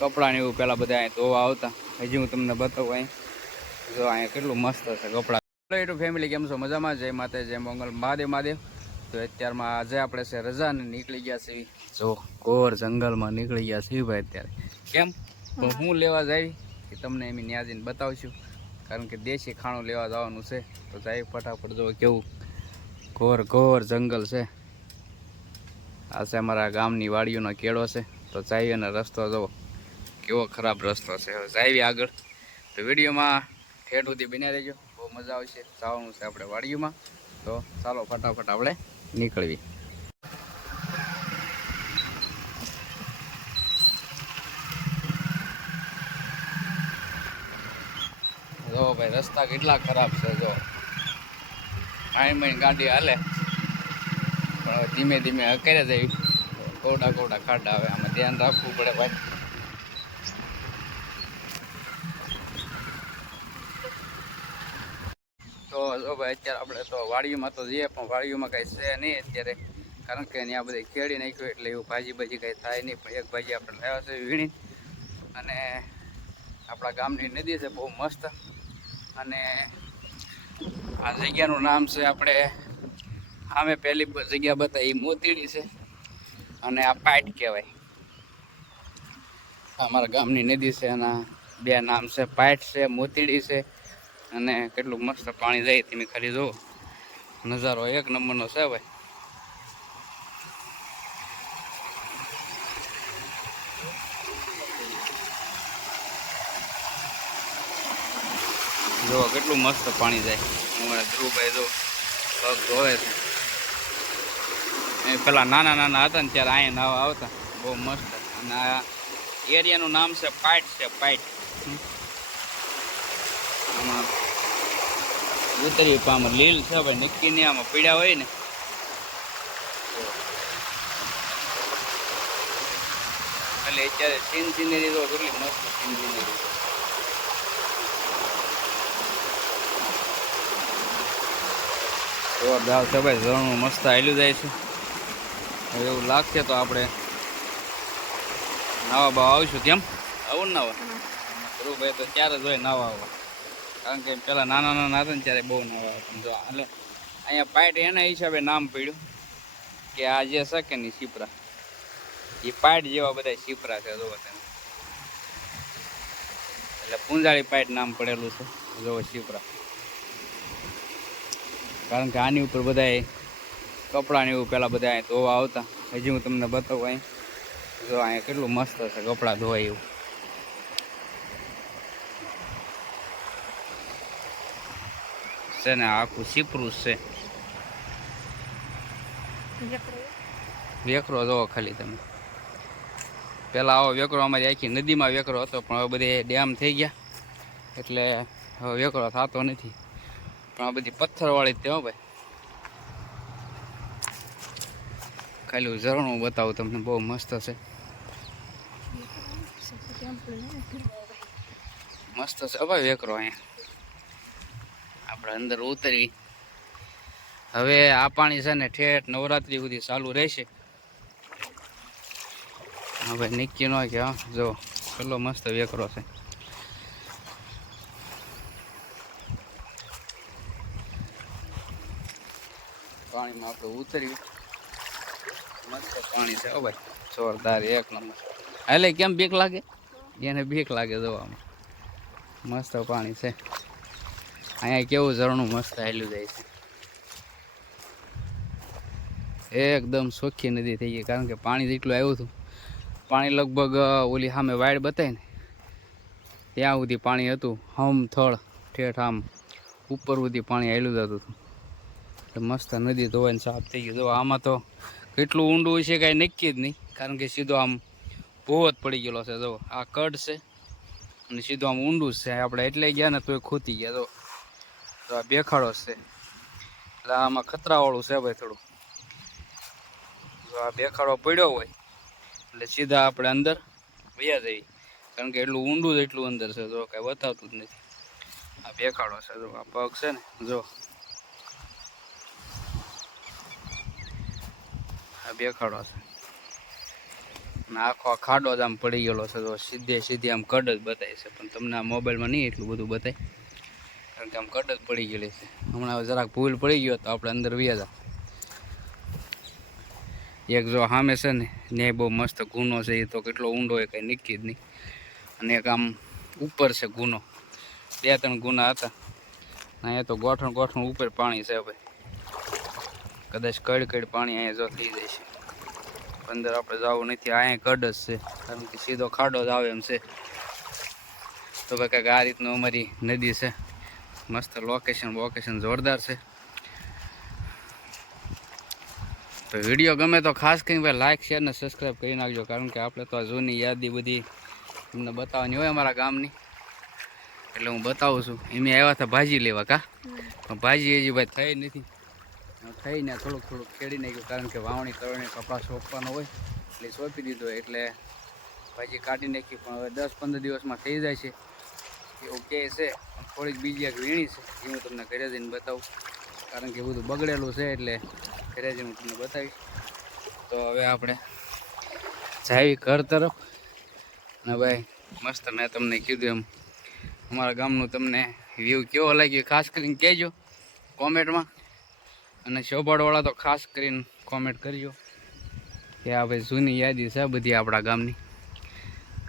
કપડાં ને એવું પહેલાં બધા અહીં ધોવા આવતા. હજી હું તમને બતાવું અહીં જો અહીંયા કેટલું મસ્ત છે કપડાં. યુટ્યુબ ફેમિલી કેમ છો? મજામાં? જય માતા જય મંગલ મહાદેવ મહાદેવ. તો અત્યારમાં આજે આપણે છે રજા ને નીકળી ગયા છીએ જો કોર જંગલમાં નીકળી ગયા છીએ ભાઈ. અત્યારે કેમ પણ હું લેવા જાય કે તમને એમ ત્યાં જઈને બતાવશું, કારણ કે દેશી ખાણું લેવા જવાનું છે. તો જાય ફટાફટ જો કેવું ઘોર ઘોર જંગલ છે. આ છે અમારા ગામની વાડીઓનો કેળો છે. તો જાય અને રસ્તો જુઓ કેવો ખરાબ રસ્તો છે. જાય આગળ તો વિડીયોમાં ઠેઠ સુધી બન્યા રહેજો, બહુ મજા આવશે. જવાનું છે આપણે વાડીઓમાં. તો ચાલો ફટાફટ આપણે નીકળવી. જો ભાઈ રસ્તા કેટલા ખરાબ છે. જો માઇન ગાડી હાલે પણ ધીમે ધીમે હકેરે જાય. કોડા કોડા ખાડા આવે, આમાં ધ્યાન રાખવું પડે ભાઈ. તો જો ભાઈ અત્યારે આપણે તો વાડીઓમાં તો જઈએ પણ વાડીઓમાં કાંઈ છે નહીં અત્યારે, કારણ કે ત્યાં બધી ખેડી નાખ્યું એટલે એવું ભાજી કાંઈ થાય નહીં. પણ એક ભાજી આપણે લાવ્યા છે વીણી, અને આપણા ગામની નદી છે બહુ મસ્ત. અને આ જગ્યાનું નામ છે આપણે સામે પહેલી જગ્યા બતાવી એ મોતીડી છે, અને આ પાઇટ કહેવાય. અમારા ગામની નદી છે, એના બે નામ છે, પાઇટ છે, મોતીડી છે. અને કેટલું મસ્ત પાણી જાય તમે ખાલી જુઓ, નજારો એક નંબરનો છે ભાઈ. જો કેટલું મસ્ત પાણી જાય. અમારા ધ્રુવભાઈ જો પગ ધોવે છે. એ પેલા નાના નાના હતા ને ત્યારે અહીંયા નાવા આવતા, બહુ મસ્ત. અને આ એરિયાનું નામ છે પાઇટ છે, પાઇટ. આમાં ઉતરી આમાં લીલ છે ભાઈ, નક્કી નહીં આમાં પીડ્યા હોય ને. એટલે અત્યારે સીનરી તો કેટલી મસ્ત સીનરી. જોરદાર છે ભાઈ, ઝરણું મસ્ત હાલ્યું જાય છે. હવે એવું લાગશે તો આપણે નાવા બાવા આવીશું. કેમ આવું ને નાવા? ધ્રુવભાઈ તો ત્યારે જ હોય નાવા આવવા, કારણ કે પેલા નાના નાના હતા ને ત્યારે બહુ નાવા આવતા. જો એટલે અહીંયા પાઇટ એના હિસાબે નામ પડ્યું કે આ જે છે કે નહીં શીપરા, એ પાઇટ જેવા બધા શીપરા છે જોવો તેને, એટલે પૂંજાળી પાઇટ નામ પડેલું છે. જોવો શીપરા, કારણ કે આની ઉપર બધા કપડાં ને એવું પહેલાં બધા અહીં ધોવા આવતા. હજી હું તમને બતાવું અહીં જો અહીંયા કેટલું મસ્ત છે કપડાં ધોવાય એવું છે ને. આખું સીપરું છે. વેકરો જોવો ખાલી તમે. પહેલાં આવો વેકરો અમારી આખી નદીમાં વેકરો હતો, પણ હવે બધે ડેમ થઈ ગયા એટલે હવે વેકરો થતો નથી. પણ આ બધી પથ્થરવાળી જ તે હો ભાઈ. ખાલી ઝરણું બતાવું તમને, બહુ મસ્ત છે. મસ્ત છે ભાઈ વેકરો. અહીંયા આપણે અંદર ઉતરી. હવે આ પાણી છે ને ઠેઠ નવરાત્રી સુધી ચાલુ રહેશે. હવે નક્કી ન કે હા જો કેટલો મસ્ત વેકરો છે. પાણીમાં આપણે ઉતર્યું, મસ્ત પાણી છે હો ભાઈ, જોરદાર એક નંબર. એટલે કેમ બીક લાગે? એને બીક લાગે જોવામાં. મસ્ત પાણી છે. અહીંયા કેવું ઝરણું મસ્ત હાલ્યું જાય છે. એકદમ ચોખ્ખી નદી થઈ ગઈ, કારણ કે પાણી જેટલું આવ્યું હતું, પાણી લગભગ ઓલી સામે વાડ બતાય ને ત્યાં સુધી પાણી હતું. હમ થળ ઠેઠ આમ ઉપર સુધી પાણી હાલ્યું જતું હતું. મસ્ત નદી ધોવાઈને સાફ થઈ ગઈ. જો આમાં તો કેટલું ઊંડું હોય છે કાંઈ નક્કી જ નહીં, કારણ કે સીધો આમ ભોવ જ પડી ગયેલો છે. જો આ કડ છે અને સીધું આમ ઊંડું જ છે. આપણે એટલે ગયા ને તોય ખૂતી ગયા. તો આ બેખાડો છે, એટલે આમાં ખતરાવાળું છે ભાઈ થોડું. જો આ બેખાડો પડ્યો હોય એટલે સીધા આપણે અંદર વયા જઈએ, કારણ કે એટલું ઊંડું જ એટલું અંદર છે. જો કાંઈ બતાવતું જ નથી. આ બેખાડો છે. જો આ પગ છે ને, જો આ બેખાડો છે. અને આખો ખાડો જ આમ પડી ગયેલો છે. તો સીધી આમ કડ જ બતાવે છે, પણ તમને આ મોબાઈલમાં નહીં એટલું બધું બતાય, કારણ કે આમ કડ જ પડી ગયેલી છે. હમણાં જરાક ભૂલ પડી ગયો તો આપણે અંદર વ્યા જાવ. એક જો સામે છે ને ન્યાય બહુ મસ્ત ગુનો છે, એ તો કેટલો ઊંડો હોય કંઈ નક્કી જ નહીં. અને એક આમ ઉપર છે ગુનો, 2-3 ગુના હતા. અહીંયા તો ગોઠણ ઉપર પાણી છે ભાઈ, કદાચ કડ પાણી અહીંયા જો થઈ જાય છે. અંદર આપણે જવું નથી, અહીંયા કડ જ છે, કારણ કે સીધો ખાડો જ આવે એમ છે. તો ભાઈ કંઈક આ રીતનું અમારી નદી છે. મસ્ત લોકેશન જોરદાર છે. તો વિડીયો ગમે તો ખાસ કરીને ભાઈ લાઇક શેર ને સબસ્ક્રાઈબ કરી નાખજો, કારણ કે આપણે તો આ જૂની યાદી બધી તમને બતાવવાની હોય અમારા ગામની, એટલે હું બતાવું છું. એમ આવ્યા હતા ભાજી લેવા કા, પણ ભાજી હજી ભાઈ થઈ નથી. થઈને થોડુંક ખેડી નાખ્યું, કારણ કે વાવણી કરવાની કપાસ સોંપવાનો હોય એટલે સોંપી દીધો, એટલે ભાજી કાઢી નાખી. પણ હવે 10-15 દિવસમાં થઈ જાય છે એવું કહે છે. થોડીક બીજી એક વીણી છે, એ હું તમને ઘરે જઈને બતાવું, કારણ કે બધું બગડેલું છે, એટલે ઘરે જઈને હું તમને બતાવીશ. તો હવે આપણે જાવી ઘર તરફ. અને ભાઈ મસ્ત મેં તમને કીધું એમ અમારા ગામનું તમને વ્યૂ કેવો લાગ્યો ખાસ કરીને કહેજો કોમેન્ટમાં. અને શોભાડવાળા તો ખાસ કરીને કોમેન્ટ કરજો કે આ ભાઈ જૂની યાદી છે બધી આપણા ગામની,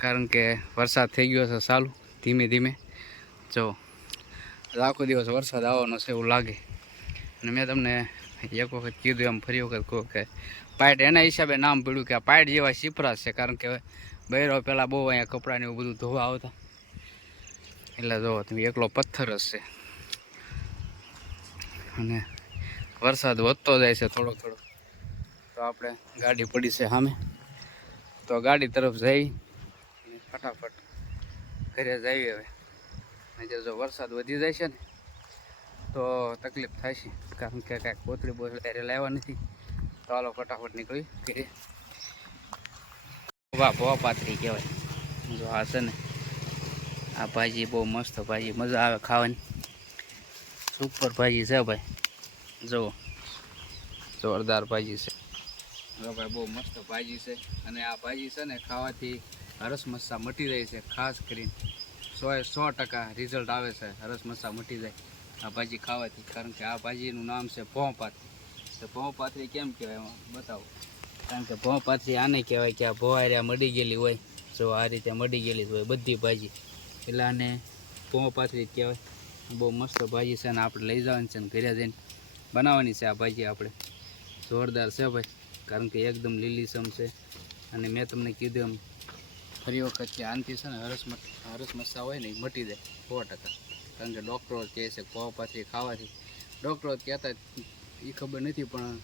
કારણ કે વરસાદ થઈ ગયો છે ચાલુ ધીમે. જો આખો દિવસ વરસાદ આવવાનો છે એવું લાગે. અને મેં તમને એક વખત કીધું એમ ફરી વખત કહું કે પાઇટ એના હિસાબે નામ પડ્યું કે આ પાઇટ જેવા સિપરાસ છે, કારણ કે બૈરો પહેલાં બહુ અહીંયા કપડાને એવું બધું ધોવા આવતા, એટલે જો તમે એકલો પથ્થર જ છે. અને વરસાદ વધતો જાય છે થોડો. તો આપણે ગાડી પડી છે સામે, તો ગાડી તરફ જઈ ફટાફટ ઘરે જઈએ હવે. નહીં જો વરસાદ વધી જાય છે ને તો તકલીફ થાય છે, કારણ કે કાંઈક કોથળી ત્યારે લાવવા નથી. તો હાલો ફટાફટ નીકળી ઘરે. વાહ ભવા પાથરી કહેવાય. જો આ છે ને આ ભાજી બહુ મસ્ત ભાજી, મજા આવે ખાવાની, સુપર ભાજી છે ભાઈ. જુઓ જોરદાર ભાજી છે ભાઈ, બહુ મસ્ત ભાજી છે. અને આ ભાજી છે ને ખાવાથી હરસમસા મટી જાય છે, ખાસ કરીને 100% રિઝલ્ટ આવે છે, હરસમસા મટી જાય આ ભાજી ખાવાથી. કારણ કે આ ભાજીનું નામ છે ભોં પાથરી. તો ભોં પાથરી કેમ કહેવાય એમાં બતાવો, કારણ કે ભોં પાથરી આને કહેવાય કે આ ભોંહાર્યા મળી ગયેલી હોય, જો આ રીતે મળી ગયેલી હોય બધી ભાજી, એટલે આને ભોં પાથરી જ કહેવાય. બહુ મસ્ત ભાજી છે, અને આપણે લઈ જવાની છે ને ઘરે જઈને બનાવવાની છે આ ભાજી આપણે. જોરદાર છે ભાઈ, કારણ કે એકદમ લીલીસમ છે. અને મેં તમને કીધું એમ ફરી વખત કે આનથી છે ને હરસમસા હોય ને એ મટી જાય 100%. કારણ કે ડૉક્ટરો કહે છે ભોં પાથરી ખાવાથી, ડૉક્ટરો કહેતા એ ખબર નથી, પણ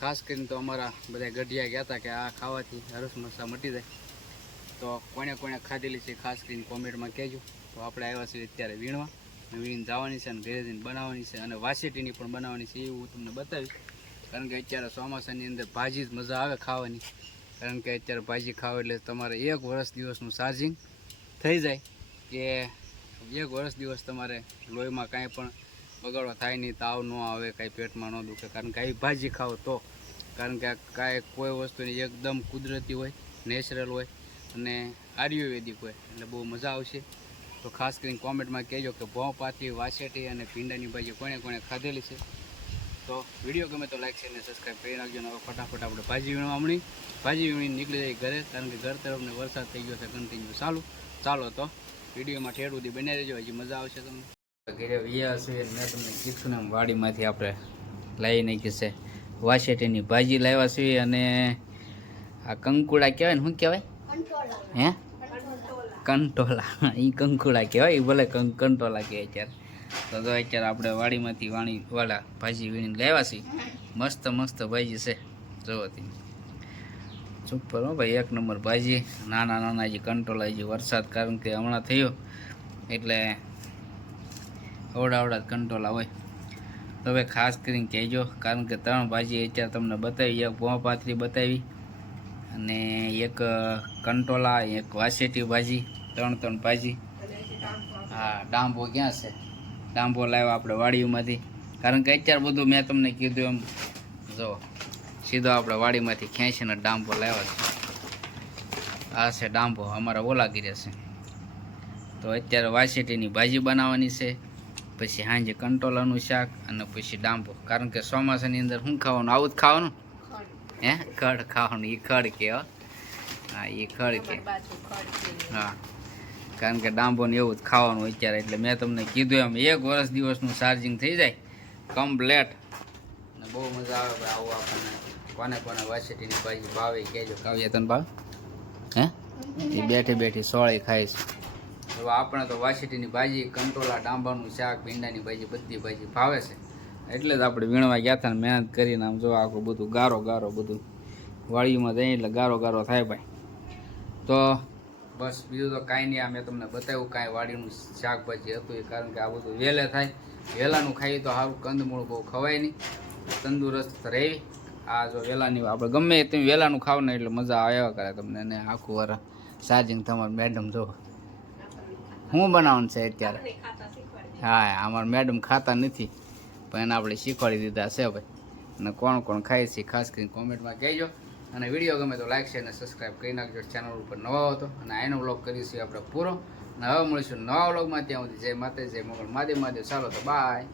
ખાસ કરીને તો અમારા બધા ગઢિયા કહેતા કે આ ખાવાથી હરસમસા મટી જાય. તો કોણે ખાધેલી છે ખાસ કરીને કોમેન્ટમાં કહેજો. તો આપણે આવ્યા છીએ અત્યારે વીણવા, વીણ જવાની છે અને ઘરે જઈને બનાવવાની છે, અને વાસેટીની પણ બનાવવાની છે, એવું તમને બતાવીશ. કારણ કે અત્યારે ચોમાસાની અંદર ભાજી જ મજા આવે ખાવાની, કારણ કે અત્યારે ભાજી ખાવ એટલે તમારે 1 વર્ષ દિવસનું ચાર્જિંગ થઈ જાય, કે 1 વર્ષ દિવસ તમારે લોહીમાં કાંઈ પણ બગાડો થાય નહીં, તાવ ન આવે, કાંઈ પેટમાં ન દુખે, કારણ કે આવી ભાજી ખાઓ તો. કારણ કે કાંઈ કોઈ વસ્તુની એકદમ કુદરતી હોય, નેચરલ હોય અને આયુર્વેદિક હોય, એટલે બહુ મજા આવશે. તો ખાસ કરીને કોમેન્ટમાં કહેજો કે ભોં પાથરી, વાસેટી અને ભીંડાની ભાજી કોણે ખાધેલી છે. તો વિડીયો ગમે તો લાઈક શેર અને સબસ્ક્રાઈબ કરી નાખજો. અને હવે ફટાફટ આપણે ભાજી વીણી નીકળી જાય ઘરે, કારણ કે ઘર તરફને વરસાદ થઈ ગયો છે કન્ટિન્યુ ચાલો તો વિડીયોમાં ઠેર સુધી બની રહેજો, હજી મજા આવશે તમને. ઘરે વ્યા છે મેં તમને કીધું ને વાડીમાંથી આપણે લાવી નાખી છે વાસેટીની ભાજી લાવ્યા છીએ. અને આ કંકુડા કહેવાય ને, શું કહેવાય હે? કંટોલા. એ કંકુડા કહેવાય, એ ભલે કંટોલા કહે અત્યારે. તો અત્યારે આપણે વાડીમાંથી વાળા ભાજી વીણીને લાવ્યા છીએ. મસ્ત ભાજી છે, જોવો તમે સુપર હો ભાઈ, 1 નંબર ભાજી. નાના જે કંટોલા જે વરસાદ કારણ કે હમણાં થયો એટલે અવડા કંટોલા હોય. તો હવે ખાસ કરીને કહેજો, કારણ કે 3 ભાજી અત્યારે તમને બતાવી, એક ભોં પાથરી બતાવી, અને એક કંટોલા, એક વાસેટી ભાજી, 3 ભાજી. હા, ડાંબો ક્યાં છે? ડાંબો લાવ્યો આપણે વાડીમાંથી, કારણ કે અત્યારે બધું મેં તમને કીધું એમ જો સીધો આપણે વાડીમાંથી ખેંચીને ડાંબો લાવ્યો છે. આ છે ડાંબો, અમારા ઓલા ગીરે છે. તો અત્યારે વાસેટીની ભાજી બનાવવાની છે, પછી સાંજે કંટોલાનું શાક અને પછી ડાંબો. કારણ કે ચોમાસાની અંદર શું ખાવાનું? આવું જ ખાવાનું. હે, ખડ ખાવાનું. એ ખડ કે હા, એ ખડ કે હા, કારણ કે ડાંબો ને એવું જ ખાવાનું અત્યારે. એટલે મેં તમને કીધું એમ 1 વર્ષ દિવસનું ચાર્જિંગ થઈ જાય કમ્પ્લેટ. ને બહુ મજા આવે ભાઈ. આવું આપણને કોને કોને વાસેટીની ભાજી ભાવે કહેજો. કાવ્યા તને ભાવ? હે, એ બેઠી બેઠી સોળી ખાય છે. તો આપણે તો વાસેટીની ભાજી, કંટોલા, ડાંબાનું શાક, ભીંડાની ભાજી, બધી ભાજી ભાવે છે. એટલે જ આપણે વીણવા ગયા હતા ને મહેનત કરીને. આમ જો આખું બધું ગારો ગારો બધું વાડીમાં જઈએ એટલે ગારો ગારો થાય ભાઈ. તો બસ બીજું તો કાંઈ નહીં. આ મેં તમને બતાવ્યું કાંઈ વાડીનું શાકભાજી હતું એ. કારણ કે આ બધું વહેલે થાય. વહેલાનું ખાઈએ તો સારું, કંદમૂળ બહુ ખવાય નહીં, તંદુરસ્ત રહેવી. આ જો વહેલાની આપણે ગમે તેમ વહેલાનું ખાવ ને એટલે મજા આવ્યા કરે તમને. અને આખું વાર ચાર્જિંગ તમારે મેડમ જો શું બનાવવાનું છે અત્યારે. હા, અમારા મેડમ ખાતા નથી પણ એને આપણે શીખવાડી દીધા છે ભાઈ. અને કોણ કોણ ખાય છે ખાસ કરીને કોમેન્ટમાં કહેજો. અને વિડીયો ગમે તો લાઈક છે અને સબસ્ક્રાઈબ કરી નાખજો ચેનલ ઉપર નવા હતો. અને આનો વ્લોગ કરીશું આપણે પૂરો. અને હવે મળીશું નવા વ્લોગમાં. ત્યાં સુધી જય માતા, જય મંગળ, મહાદેવ મહાદેવ. ચાલો તો બાય.